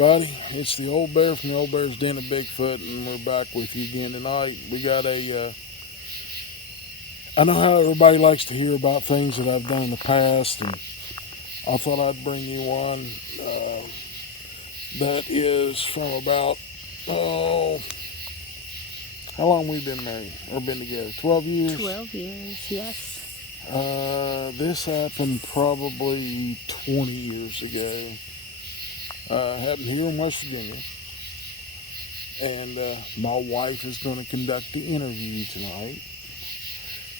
everybody. It's the Old Bear from the Old Bear's Den of Bigfoot, and we're back with you again tonight. We got I know how everybody likes to hear about things that I've done in the past, and I thought I'd bring you one that is from about, how long we been married or been together? 12 years? 12 years, yes. This happened probably 20 years ago. Happened here in West Virginia. And my wife is going to conduct the interview tonight.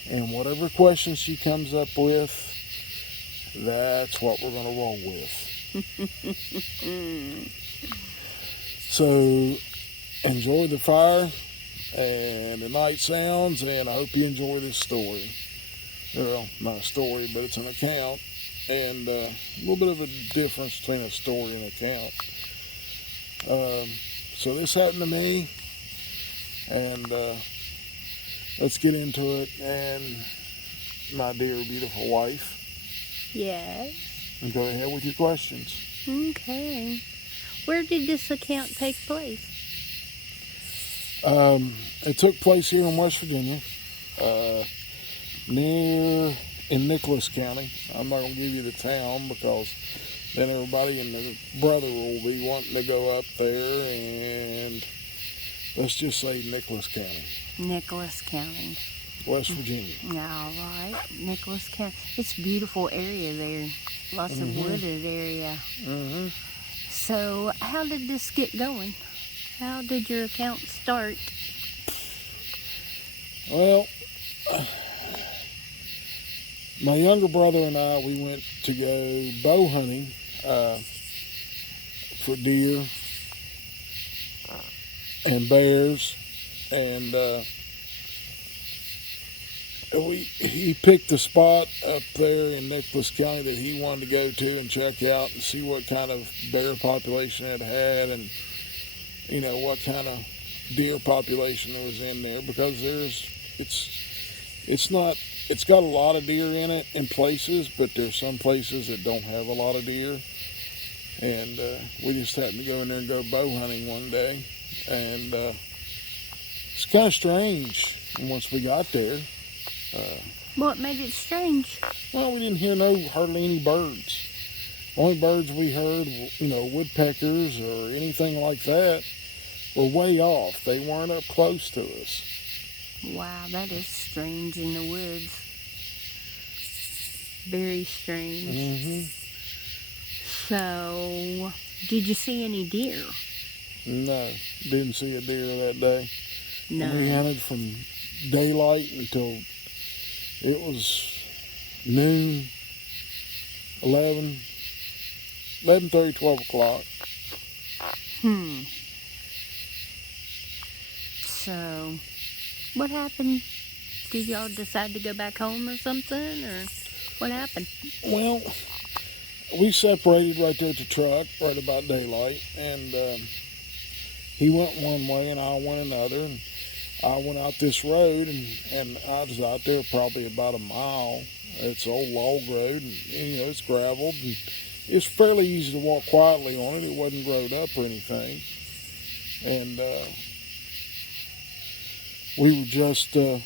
And whatever questions she comes up with, that's what we're going to roll with. So enjoy the fire and the night sounds, and I hope you enjoy this story. Well, not a story, but it's an account, and a little bit of a difference between a story and an account. So this happened to me, and let's get into it. And my dear, beautiful wife, Yes. and go ahead with your questions. Okay. Where did this account take place? It took place here in West Virginia, near in Nicholas County. I'm not going to give you the town because then everybody and their brother will be wanting to go up there, and let's just say Nicholas County. Nicholas County. West Virginia. All right. Nicholas County. It's a beautiful area there. Lots of wooded area. Mm-hmm. So how did this get going? How did your account start? Well, my younger brother and I, we went to go bow hunting for deer and bears, and he picked a spot up there in Nicholas County that he wanted to go to and check out and see what kind of bear population it had, and you know what kind of deer population there was in there, because it's got a lot of deer in it in places, but there's some places that don't have a lot of deer. And we just happened to go in there and go bow hunting one day, and it's kind of strange. And once we got there, What made it strange? well, we didn't hear hardly any birds. Only birds we heard, woodpeckers or anything like that, were way off. They weren't up close to us. Wow, that is strange in the woods. Very strange. Mm-hmm. So, did you see any deer? No, didn't see a deer that day. No. We hunted from daylight until it was noon, 11:30, 12 o'clock. So, what happened? Did y'all decide to go back home or something, or what happened? Well, we separated right there at the truck, right about daylight, and he went one way and I went another, and I went out this road, and I was out there probably about a mile. It's an old log road, and it's gravelled, and it's fairly easy to walk quietly on it. It wasn't growed up or anything, and we were just, we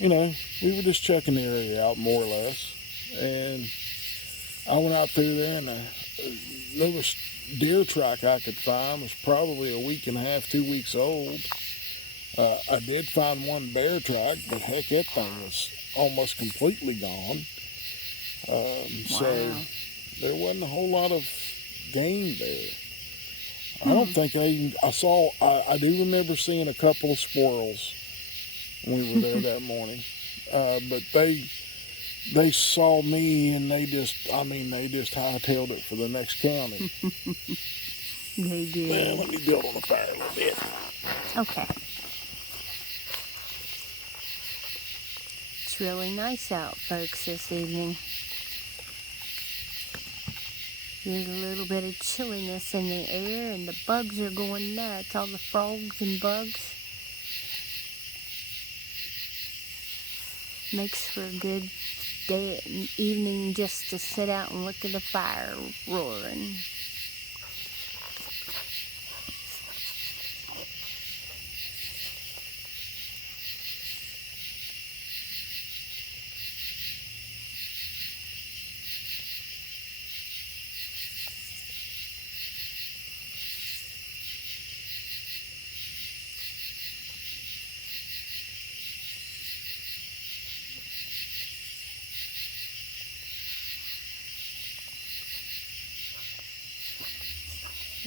were just checking the area out more or less, and I went out through there, and the newest deer track I could find was probably a week and a half, 2 weeks old. I did find one bear track, but heck, that thing was almost completely gone. So there wasn't a whole lot of game there. I don't think I do remember seeing a couple of squirrels when we were there that morning. But they saw me, and they just hightailed it for the next county. They did. Well, let me build on the fire a little bit. Okay. It's really nice out, folks, this evening. There's a little bit of chilliness in the air, and the bugs are going nuts, all the frogs and bugs. Makes for a good day, evening just to sit out and look at the fire roaring.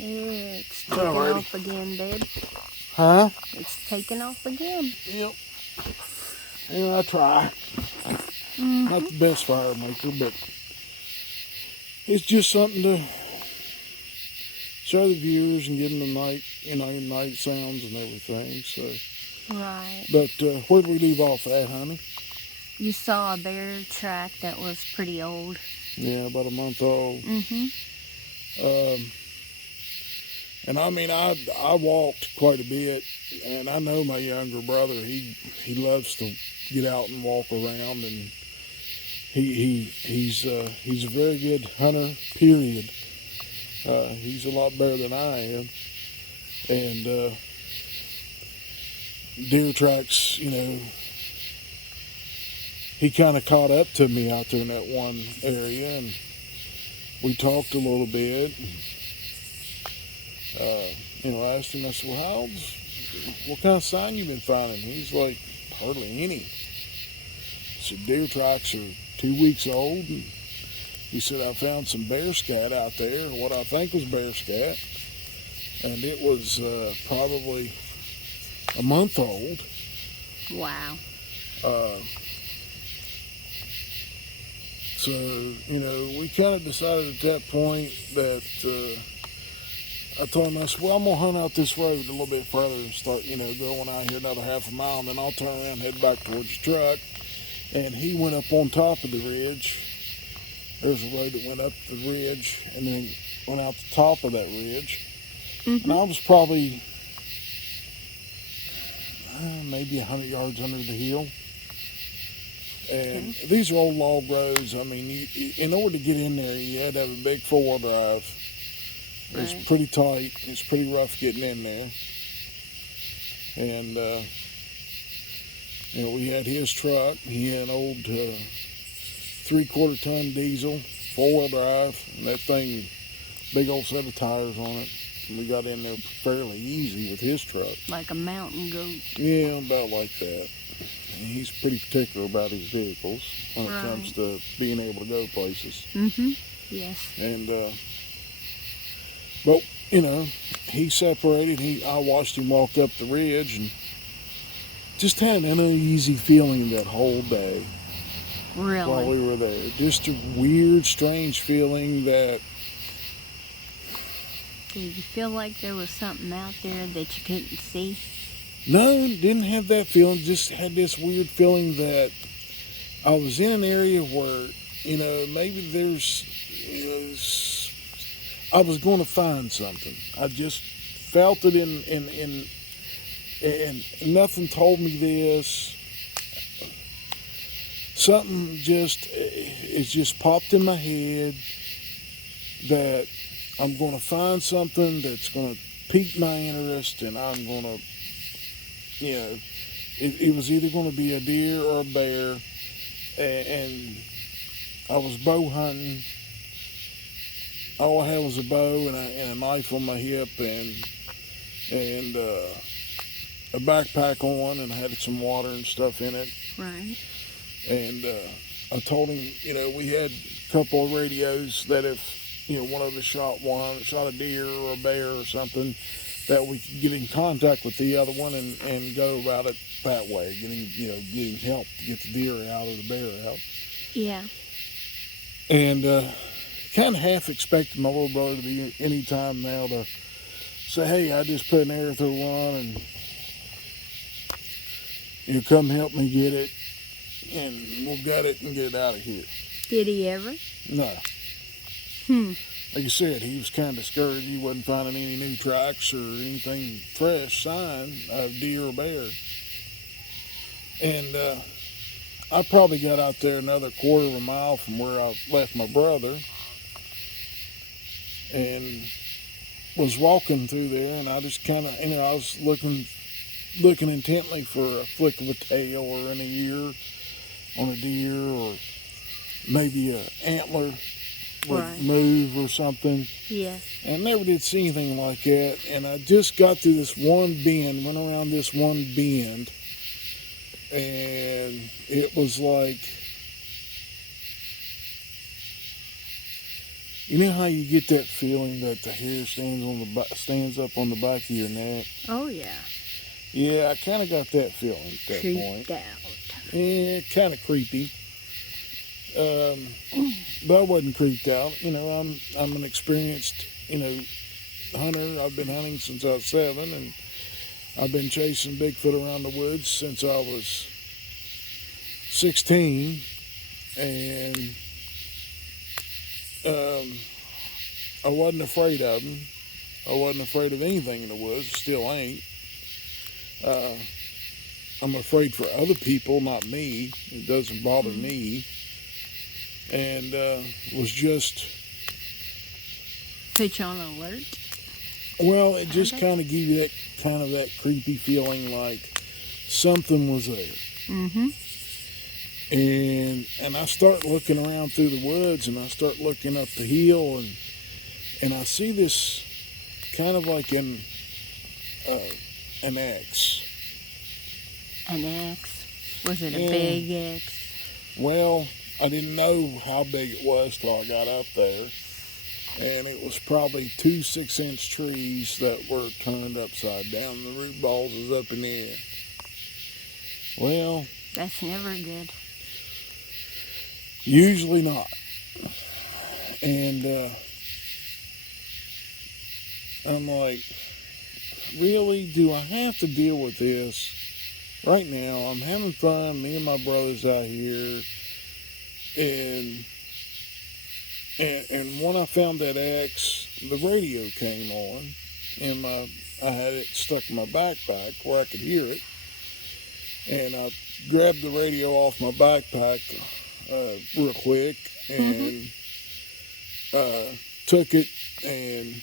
It's taking Alrighty. off again, babe. Huh? It's taking off again. Yep. And I try. Not the best fire maker, but it's just something to show the viewers and give them the night, night sounds and everything. So. Right. But where did we leave off at, honey? You saw a bear track that was pretty old. Yeah, about a month old. Mm-hmm. And I mean, I walked quite a bit, and I know my younger brother. He loves to get out and walk around, and he's a very good hunter. Period. He's a lot better than I am, and deer tracks. He kind of caught up to me out there in that one area, and we talked a little bit. I asked him, I said, well, Howls, what kind of sign you been finding? He's like, hardly any. I said, deer tracks are 2 weeks old. And he said, I found some bear scat out there, what I think was bear scat. And it was probably a month old. Wow. So, we kind of decided at that point that I told him, I said, well, I'm going to hunt out this road a little bit further and start, going out here another half a mile, and then I'll turn around and head back towards the truck. And he went up on top of the ridge. There's a road that went up the ridge and then went out the top of that ridge. Mm-hmm. And I was probably maybe 100 yards under the hill. And these are old log roads. I mean, in order to get in there, you had to have a big four-wheel drive. It was pretty tight. It's pretty rough getting in there. And, we had his truck. He had an old 3/4 ton diesel, four-wheel drive, and that thing, big old set of tires on it. And we got in there fairly easy with his truck. Like a mountain goat. Yeah, about like that. And he's pretty particular about his vehicles when it comes to being able to go places. Mm-hmm. Yes. And, but, he separated. I watched him walk up the ridge and just had an uneasy feeling that whole day. Really? While we were there. Just a weird, strange feeling that... Did you feel like there was something out there that you couldn't see? No, didn't have that feeling. Just had this weird feeling that I was in an area where, maybe there's, I was going to find something. I just felt it and nothing told me this. Something just popped in my head that I'm going to find something that's going to pique my interest, and I'm going to, it was either going to be a deer or a bear, and I was bow hunting. All I had was a bow and a knife on my hip and a backpack on, and I had some water and stuff in it. Right. And I told him, we had a couple of radios that if, one of us shot a deer or a bear or something, that we could get in contact with the other one and go about it that way, getting help to get the deer out or the bear out. Yeah. And kind of half expected my little brother to be any time now to say, hey, I just put an arrow through one and you come help me get it and we'll gut it and get it out of here. Did he ever? No. Like I said, he was kind of discouraged. He wasn't finding any new tracks or anything fresh sign of deer or bear. And I probably got out there another 1/4 mile from where I left my brother and was walking through there, and I just kind of, I was looking intently for a flick of a tail or an ear on a deer, or maybe an antler would move or something. Yes. And I never did see anything like that. And I just got through this one bend, went around this one bend, and it was like You know how you get that feeling that the hair stands up on the back of your neck? Oh, yeah. Yeah, I kind of got that feeling at that point. Creeped out. Yeah, kind of creepy. But I wasn't creeped out. You know, I'm an experienced, hunter. I've been hunting since I was 7, and I've been chasing Bigfoot around the woods since I was 16, and I wasn't afraid of them. I wasn't afraid of anything in the woods. Still ain't. I'm afraid for other people, not me. It doesn't bother me. And was just... Put you on alert? Well, it just kind of gave you that creepy feeling like something was there. Mm-hmm. And I start looking around through the woods, and I start looking up the hill, and I see this kind of like an X. An X? Was it a big X? Well, I didn't know how big it was till I got up there. And it was probably 2 6-inch trees that were turned upside down. The root balls was up in the air. Well... That's never good. Usually not. And I'm like, really? Do I have to deal with this right now? I'm having fun, me and my brothers out here. And when I found that X, the radio came on, and I had it stuck in my backpack where I could hear it. And I grabbed the radio off my backpack real quick and took it and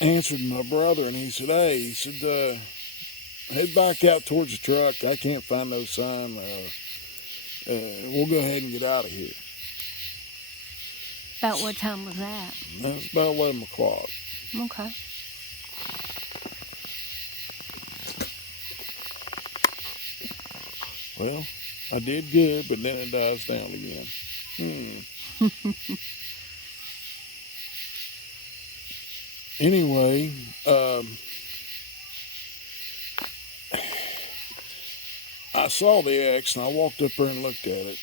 answered my brother, and he said, "Hey," he said, "head back out towards the truck. I can't find no sign. We'll go ahead and get out of here." About what time was that? That was about 11 o'clock. Okay. Well, I did good, but then it dies down again. Anyway, I saw the X, and I walked up there and looked at it,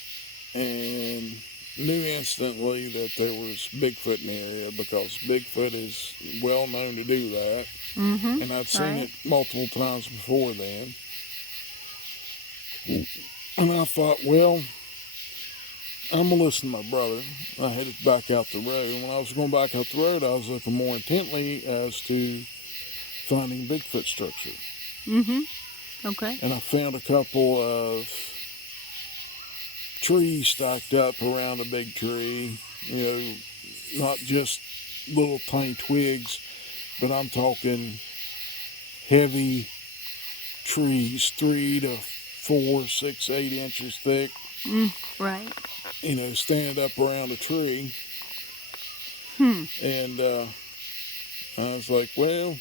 and knew instantly that there was Bigfoot in the area, because Bigfoot is well known to do that. Mm-hmm. And I'd seen it multiple times before then. And I thought, well, I'm going to listen to my brother. I headed back out the road. And when I was going back out the road, I was looking more intently as to finding Bigfoot structure. Mm-hmm. Okay. And I found a couple of trees stacked up around a big tree. You know, not just little tiny twigs, but I'm talking heavy trees, 3 to 4, 6, 8 inches thick. Right. You know, standing up around a tree. And I was like, well,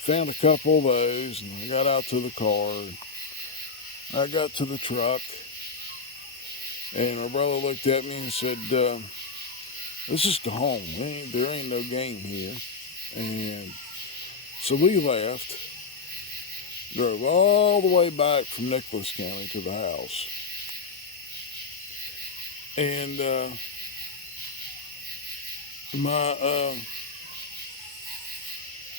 found a couple of those, and I got out to the car. I got to the truck, and my brother looked at me and said, let's just go home. There ain't no game here. And so we left, drove all the way back from Nicholas County to the house. And my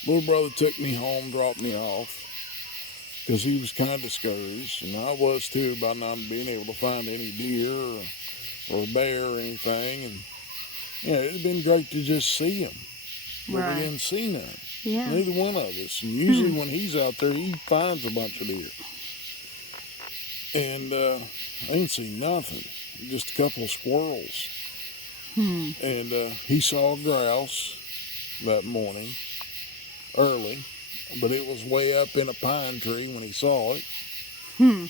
little brother took me home, dropped me off, because he was kind of discouraged, and I was too, about not being able to find any deer or bear or anything. And it'd been great to just see him, but we didn't see none. Yeah. Neither one of us. And usually when he's out there, he finds a bunch of deer. And I ain't seen nothing, just a couple of squirrels. And he saw a grouse that morning, early, but it was way up in a pine tree when he saw it.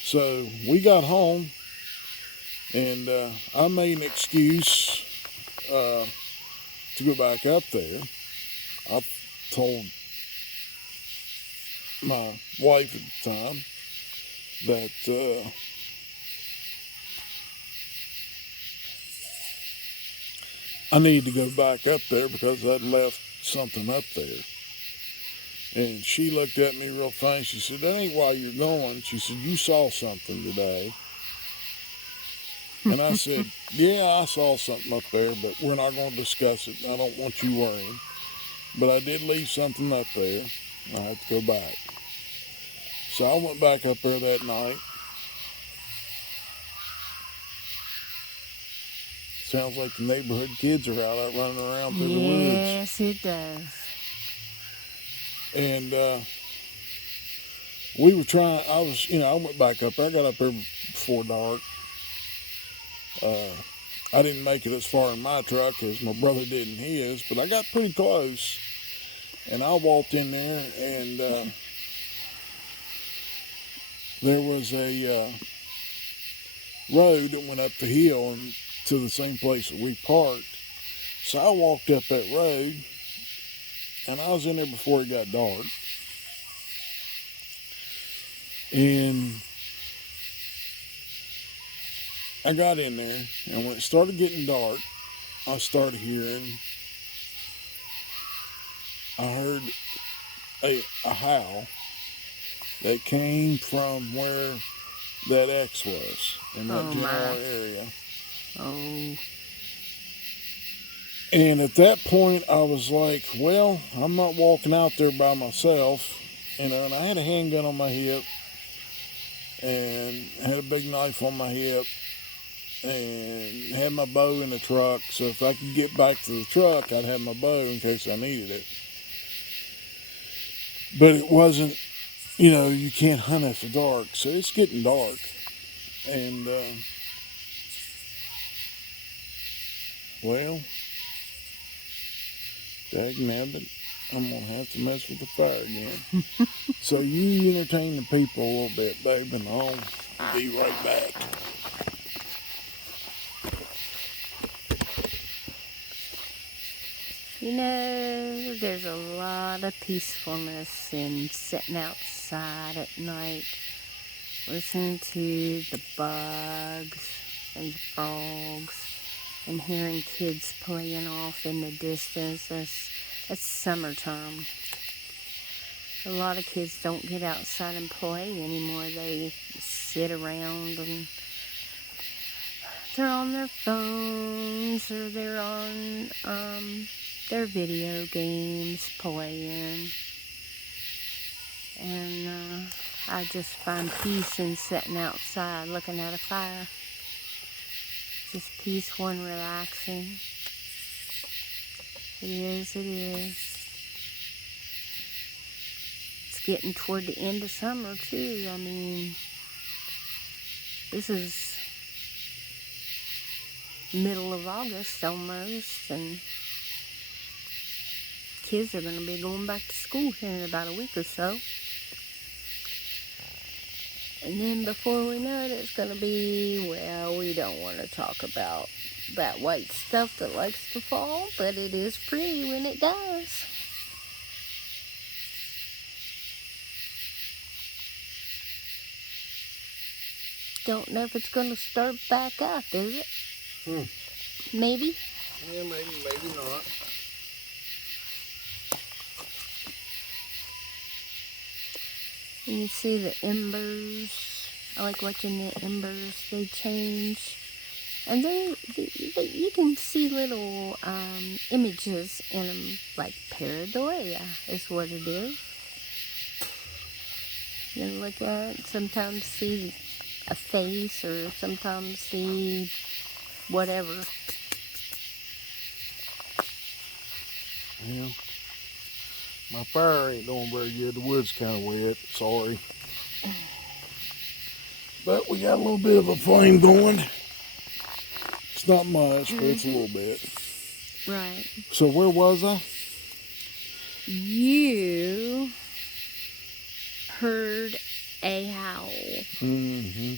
So we got home, and I made an excuse to go back up there. I told my wife at the time that I need to go back up there because I'd left something up there. And she looked at me real funny. She said, "That ain't why you're going." She said, "You saw something today." And I said, "Yeah, I saw something up there, but we're not going to discuss it. I don't want you worrying. But I did leave something up there. I have to go back." So I went back up there that night. Sounds like the neighborhood kids are out running around through the woods. Yes, it does. And we were trying, I went back up there. I got up there before dark. I didn't make it as far in my truck as my brother did in his, but I got pretty close. And I walked in there, and there was a road that went up the hill and to the same place that we parked. So I walked up that road, and I was in there before it got dark. And I got in there, and when it started getting dark, I started hearing, I heard a howl that came from where that X was, in that general area. Oh. And at that point, I was like, well, I'm not walking out there by myself. And I had a handgun on my hip, and had a big knife on my hip, and had my bow in the truck. So if I could get back to the truck, I'd have my bow in case I needed it. But it wasn't, you can't hunt after dark. So it's getting dark. And, well, dagnabbit, I'm going to have to mess with the fire again. So you entertain the people a little bit, babe, and I'll be right back. There's a lot of peacefulness in sitting outside at night, listening to the bugs and the frogs, and hearing kids playing off in the distance. That's summertime. A lot of kids don't get outside and play anymore. They sit around and they're on their phones, or they're on their video games playing. And I just find peace in sitting outside looking at a fire. Just peaceful and relaxing. It is. It's getting toward the end of summer too. I mean, this is middle of August almost, and kids are going to be going back to school here in about a week or so. And then before we know it, it's going to be, well, we don't want to talk about that white stuff that likes to fall, but it is pretty when it does. Don't know if it's going to start back up, is it? Maybe? Yeah, maybe not. And you see the embers. I like watching the embers. They change. And you can see little images in them, like pareidolia is what it is. You look at it, sometimes see a face, or sometimes see whatever. Yeah. My fire ain't doing very good. The wood's kind of wet. Sorry. But we got a little bit of a flame going. It's not much, but it's a little bit. Right. So where was I? You heard a howl. Mm-hmm.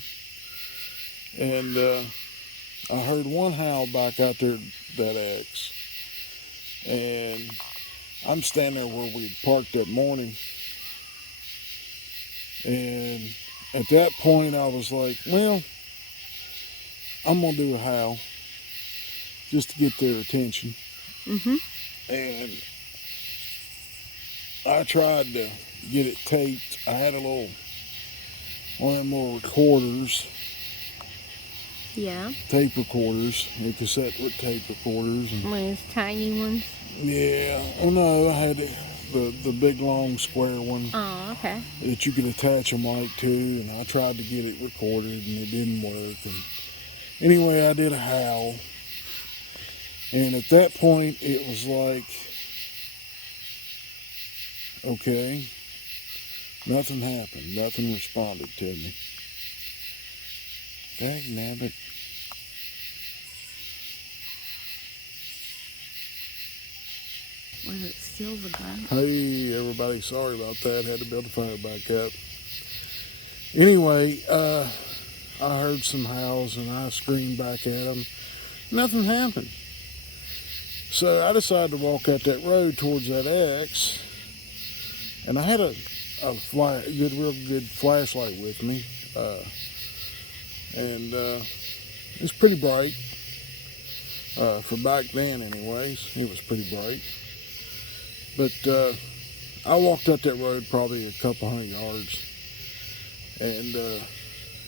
And I heard one howl back out there, that X. And I'm standing there where we had parked that morning. And at that point, I was like, well, I'm going to do a howl. just to get their attention. Mm-hmm. And I tried to get it taped. I had one of them little recorders, Yeah. tape recorders, the cassette tape recorders. And, One of those tiny ones. yeah. Oh no, I had the big long square one Oh, okay. that you could attach a mic to, and I tried to get it recorded and it didn't work. And anyway, I did a howl, and at that point it was like, okay, nothing happened, nothing responded to me. Dang nabbit. Was it still the gun? Hey everybody, sorry about that, had to build the fire back up. Anyway, I heard some howls and I screamed back at them. Nothing happened. So I decided to walk out that road towards that X, and I had a real good flashlight with me, and it was pretty bright. For back then anyways, it was pretty bright. But I walked up that road probably a couple hundred yards, and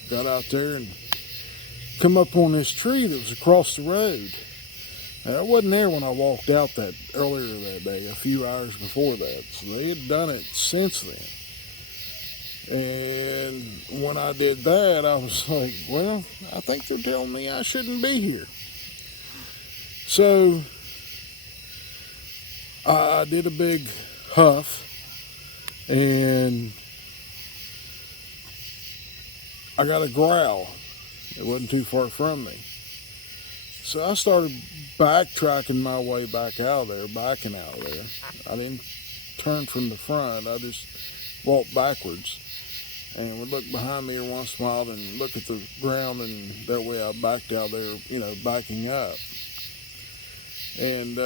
got out there and come up on this tree that was across the road. And I wasn't there when I walked out that earlier that day, a few hours before that. So they had done it since then. And when I did that, I was like, well, I think they're telling me I shouldn't be here. So I did a big huff, and I got a growl. It wasn't too far from me. So I started backtracking my way back out of there, backing out of there. I didn't turn from the front. I just walked backwards and would look behind me every once in a while and look at the ground, and that way I backed out there, backing up. And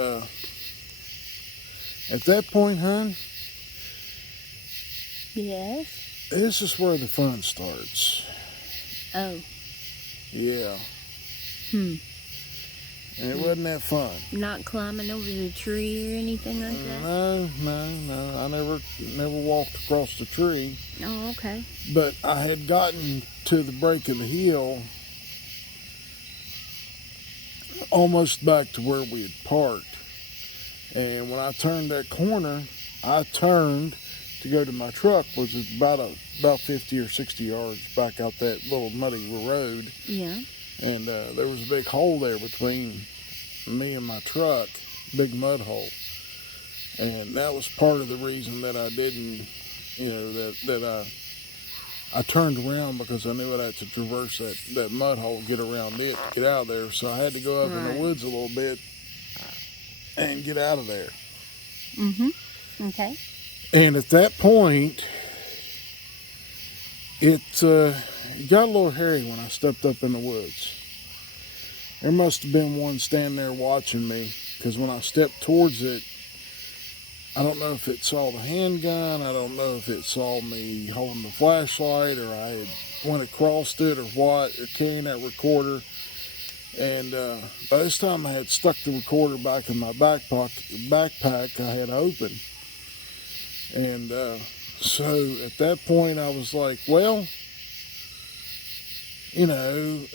at that point, hon, Yes. this is where the fun starts. Oh. Yeah. Hmm. And it wasn't that fun. Not climbing over the tree or anything like that? No. I never walked across the tree. Oh, okay. But I had gotten to the break of the hill, almost back to where we had parked. And when I turned that corner, I turned to go to my truck, which was about 50 or 60 yards back out that little muddy road. Yeah. And there was a big hole there between me and my truck, big mud hole. And that was part of the reason that I didn't, that I turned around, because I knew I'd have to traverse that mud hole, get around it, get out of there. So I had to go up in the woods a little bit and get out of there. Mm-hmm. Okay. And at that point, it got a little hairy when I stepped up in the woods. There must have been one standing there watching me, because when I stepped towards it, I don't know if it saw the handgun, I don't know if it saw me holding the flashlight, or I had went across it, or what, or carrying that recorder. And by this time I had stuck the recorder back in my backpack I had open. And so at that point I was like, well, I'm going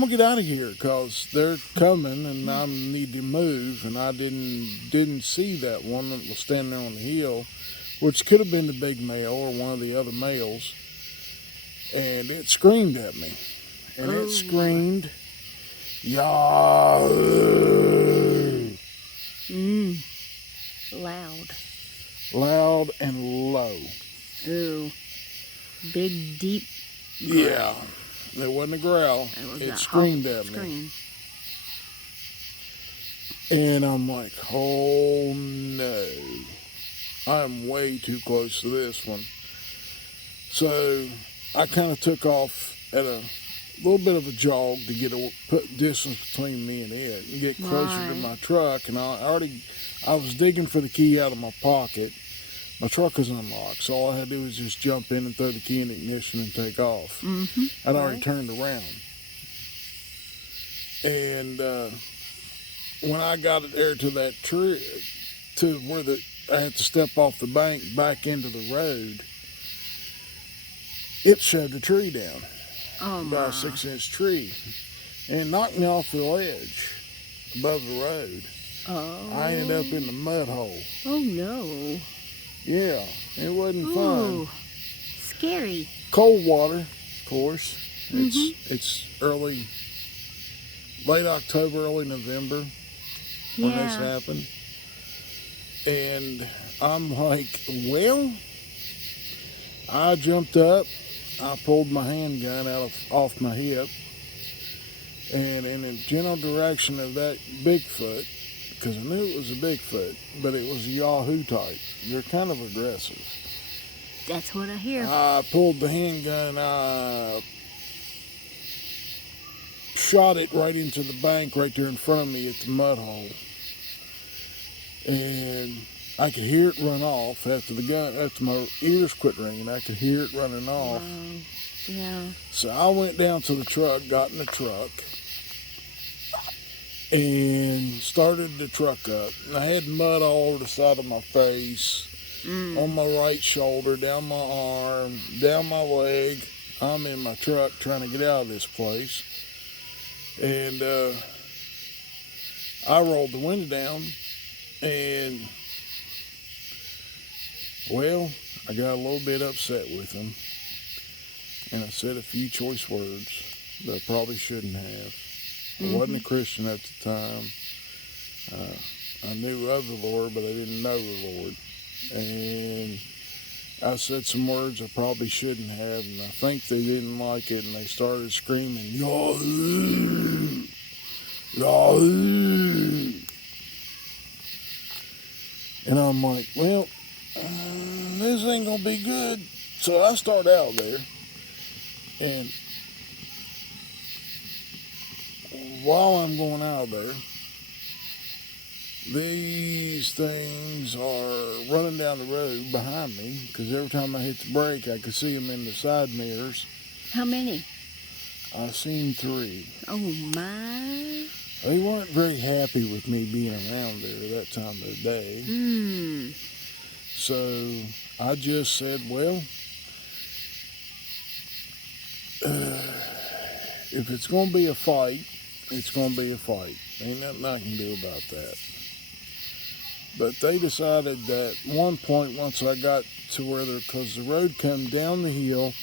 to get out of here, because they're coming and I need to move. And I didn't see that one that was standing there on the hill, which could have been the big male or one of the other males. And it screamed at me. And it screamed, Yahoo! Loud and low. Ooh. Big, deep growl. Yeah. It wasn't a growl. It screamed at me. And I'm like, oh no. I'm way too close to this one. So I kind of took off at a little bit of a jog to put distance between me and it and get closer to my truck. And I was digging for the key out of my pocket. My truck was unlocked, so all I had to do was just jump in and throw the key in the ignition and take off. Mm-hmm. I'd already turned around. And when I got it there to that tree, to where I had to step off the bank back into the road, it shoved a tree down, Oh about a my. 6-inch tree, and knocked me off the ledge above the road. Oh. I ended up in the mud hole. Oh no. Yeah, it wasn't Ooh. fun. Scary. Cold water, of course. Mm-hmm. It's late October, early November when this Yeah. happened. And I'm like, well, I jumped up, I pulled my handgun off my hip, and in the general direction of that Bigfoot, because I knew it was a Bigfoot, but it was a Yahoo type. They're kind of aggressive. That's what I hear. I pulled the handgun, I shot it right into the bank right there in front of me at the mud hole. And I could hear it run off after my ears quit ringing. I could hear it running off. Wow. Yeah. So I went down to the truck, got in the truck, and started the truck up. And I had mud all over the side of my face, on my right shoulder, down my arm, down my leg. I'm in my truck trying to get out of this place. And I rolled the window down, and, well, I got a little bit upset with him. And I said a few choice words that I probably shouldn't have. I wasn't a Christian at the time. I knew of the Lord, but I didn't know the Lord. And I said some words I probably shouldn't have, and I think they didn't like it, and they started screaming, Yahoo! Yahoo! And I'm like, well, this ain't gonna be good. So I start out there, and while I'm going out there, these things are running down the road behind me, because every time I hit the brake, I could see them in the side mirrors. How many? I seen 3. Oh my. They weren't very happy with me being around there at that time of the day. So I just said, well, if it's going to be a fight, it's going to be a fight. Ain't nothing I can do about that. But they decided that one point, once I got to because the road come down the hill,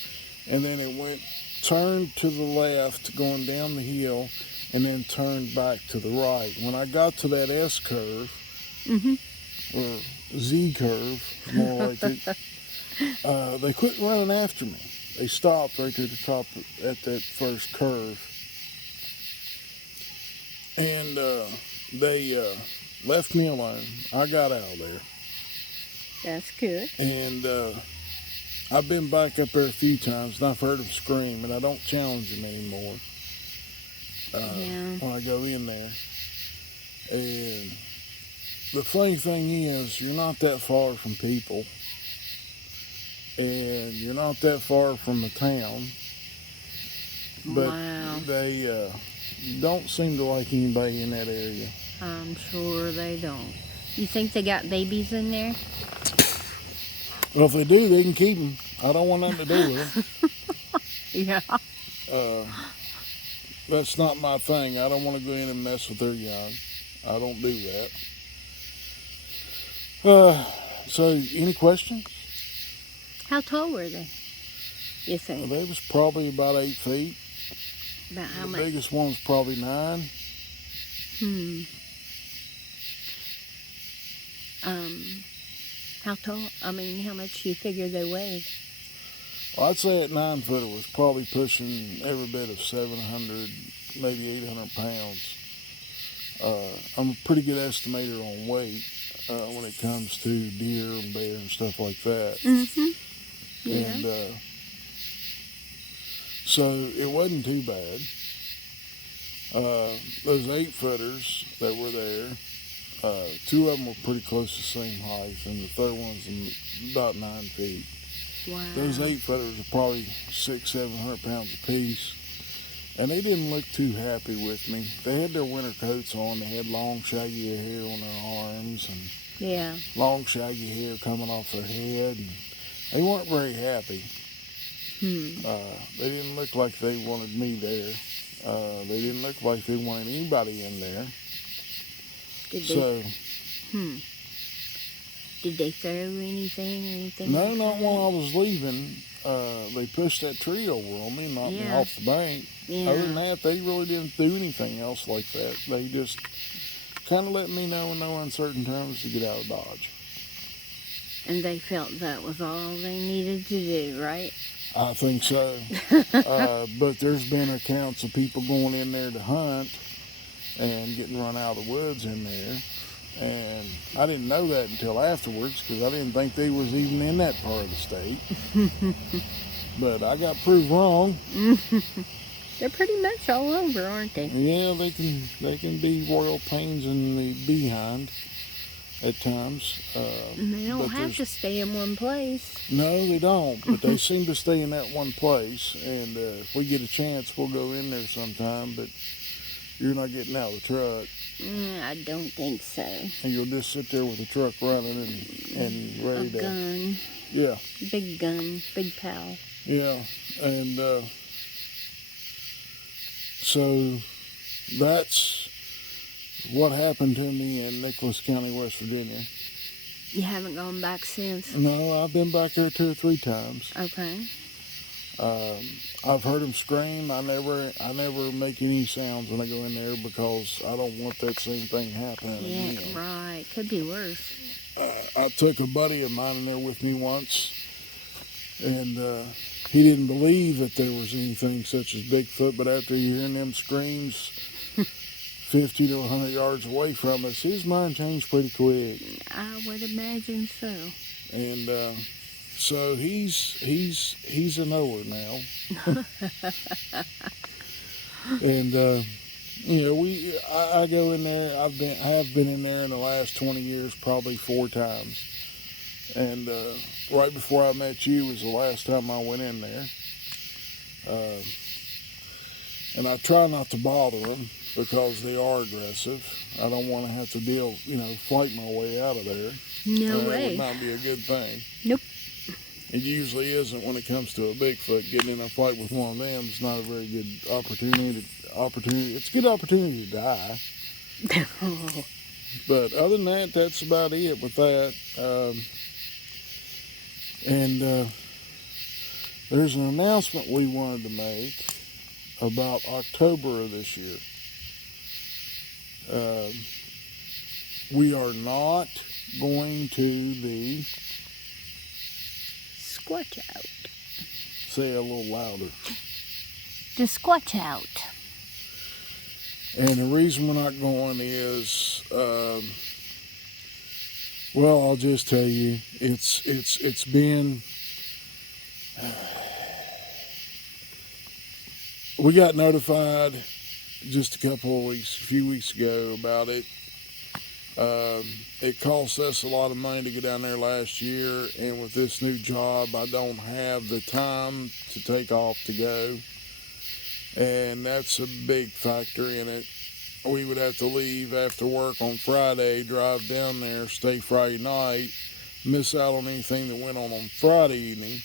and then it turned to the left going down the hill, and then turned back to the right. When I got to that S curve, or Z curve, more like it, they quit running after me. They stopped right at the top at that first curve. And they left me alone. I got out of there. That's good. And I've been back up there a few times, and I've heard them scream, and I don't challenge them anymore when I go in there. And the funny thing is, you're not that far from people, and you're not that far from a town, but they don't seem to like anybody in that area. I'm sure they don't. You think they got babies in there? Well, if they do, they can keep them. I don't want nothing to do with them. Yeah. That's not my thing. I don't want to go in and mess with their young. I don't do that. So, any questions? How tall were they, you think? Well, they was probably about 8 feet. About how The much? biggest one was probably 9. How tall? I mean, how much do you figure they weigh? Well, I'd say at 9 foot it was probably pushing every bit of 700, maybe 800 pounds. I'm a pretty good estimator on weight when it comes to deer and bear and stuff like that. Yeah. And so it wasn't too bad. Those 8-footers that were there, 2 of them were pretty close to the same height, and the third one's about 9 feet. Wow. Those 8-footers are probably 600-700 pounds apiece, And they didn't look too happy with me. They had their winter coats on. They had long, shaggy hair on their arms and Yeah. long, shaggy hair coming off their head. And they weren't very happy. They didn't look like they wanted me there. They didn't look like they wanted anybody in there. Did they? Did they throw anything? No, like not that? while I was leaving. They pushed that tree over on me and knocked me off the bank. Yeah. Other than that, they really didn't do anything else like that. They just kind of let me know in no uncertain terms to get out of Dodge. And they felt that was all they needed to do, right? I think so. But there's been accounts of people going in there to hunt and getting run out of the woods in there. And I didn't know that until afterwards because I didn't think they was even in that part of the state. But I got proved wrong. They're pretty much all over, aren't they? Yeah, they can be royal pains in the behind at times. And they don't have to stay in one place. No, they don't. But they seem to stay in that one place. And if we get a chance, we'll go in there sometime. But you're not getting out of the truck. I don't think so. And you'll just sit there with the truck running and ready to... A gun. Yeah. Big gun. Big pal. Yeah. And so that's what happened to me in Nicholas County, West Virginia. You haven't gone back since? No, I've been back there 2 or 3 times. Okay. I've heard them scream. I never make any sounds when I go in there because I don't want that same thing happening again. Yeah, right. Could be worse. I took a buddy of mine in there with me once, and he didn't believe that there was anything such as Bigfoot, but after hearing them screams 50 to 100 yards away from us, his mind changed pretty quick. I would imagine so. And so he's a knower now. And I go in there. I have been in there in the last 20 years probably 4 times. And right before I met you was the last time I went in there. And I try not to bother them because they are aggressive. I don't want to have to fight my way out of there. No way. That would not be a good thing. Nope. It usually isn't when it comes to a Bigfoot. Getting in a fight with one of them is not a very good opportunity. It's a good opportunity to die. But other than that, that's about it with that. There's an announcement we wanted to make about October of this year. We are not going to the... Squatch out. Say it a little louder. The squatch out. And the reason we're not going is, well, I'll just tell you, it's been... we got notified just a few weeks ago about it. It cost us a lot of money to get down there last year, and with this new job, I don't have the time to take off to go, and that's a big factor in it. We would have to leave after work on Friday, drive down there, stay Friday night, miss out on anything that went on Friday evening,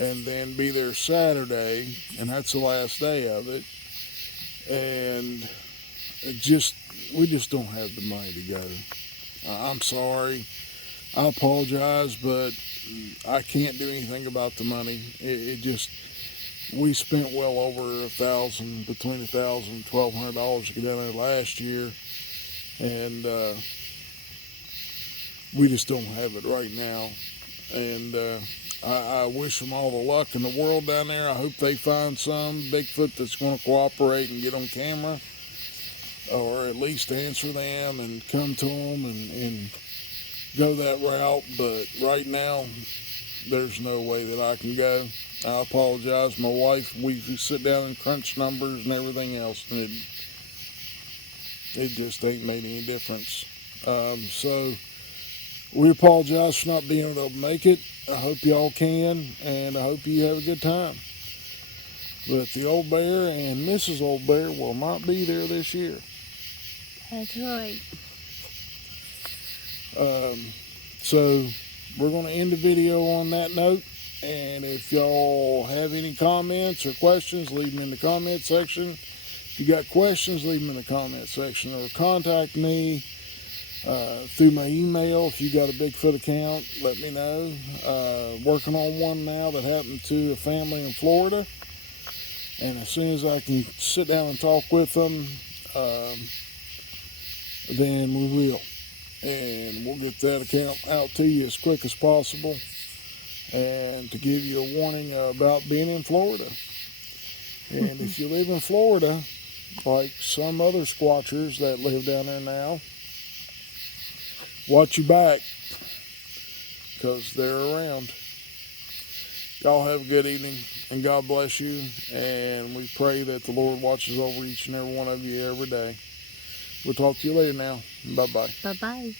and then be there Saturday, and that's the last day of it. And we just don't have the money to go. I'm sorry. I apologize, but I can't do anything about the money. We spent well over between $1,000 and $1,200 to get down there last year, and we just don't have it right now. And I wish them all the luck in the world down there. I hope they find some Bigfoot that's going to cooperate and get on camera, or at least answer them and come to them and go that route. But right now, there's no way that I can go. I apologize. My wife, we sit down and crunch numbers and everything else, and it just ain't made any difference. So we apologize for not being able to make it. I hope y'all can, and I hope you have a good time. But the old bear and Mrs. Old Bear will not be there this year. That's right. So we're going to end the video on that note. And if y'all have any comments or questions, leave them in the comment section. If you got questions, leave them in the comment section, or contact me through my email. If you got a Bigfoot account, let me know. Working on one now that happened to a family in Florida. And as soon as I can sit down and talk with them, then we will. And we'll get that account out to you as quick as possible. And to give you a warning about being in Florida. And if you live in Florida, like some other squatchers that live down there now, watch your back, because they're around. Y'all have a good evening, and God bless you, and we pray that the Lord watches over each and every one of you every day. We'll talk to you later now. Bye-bye. Bye-bye.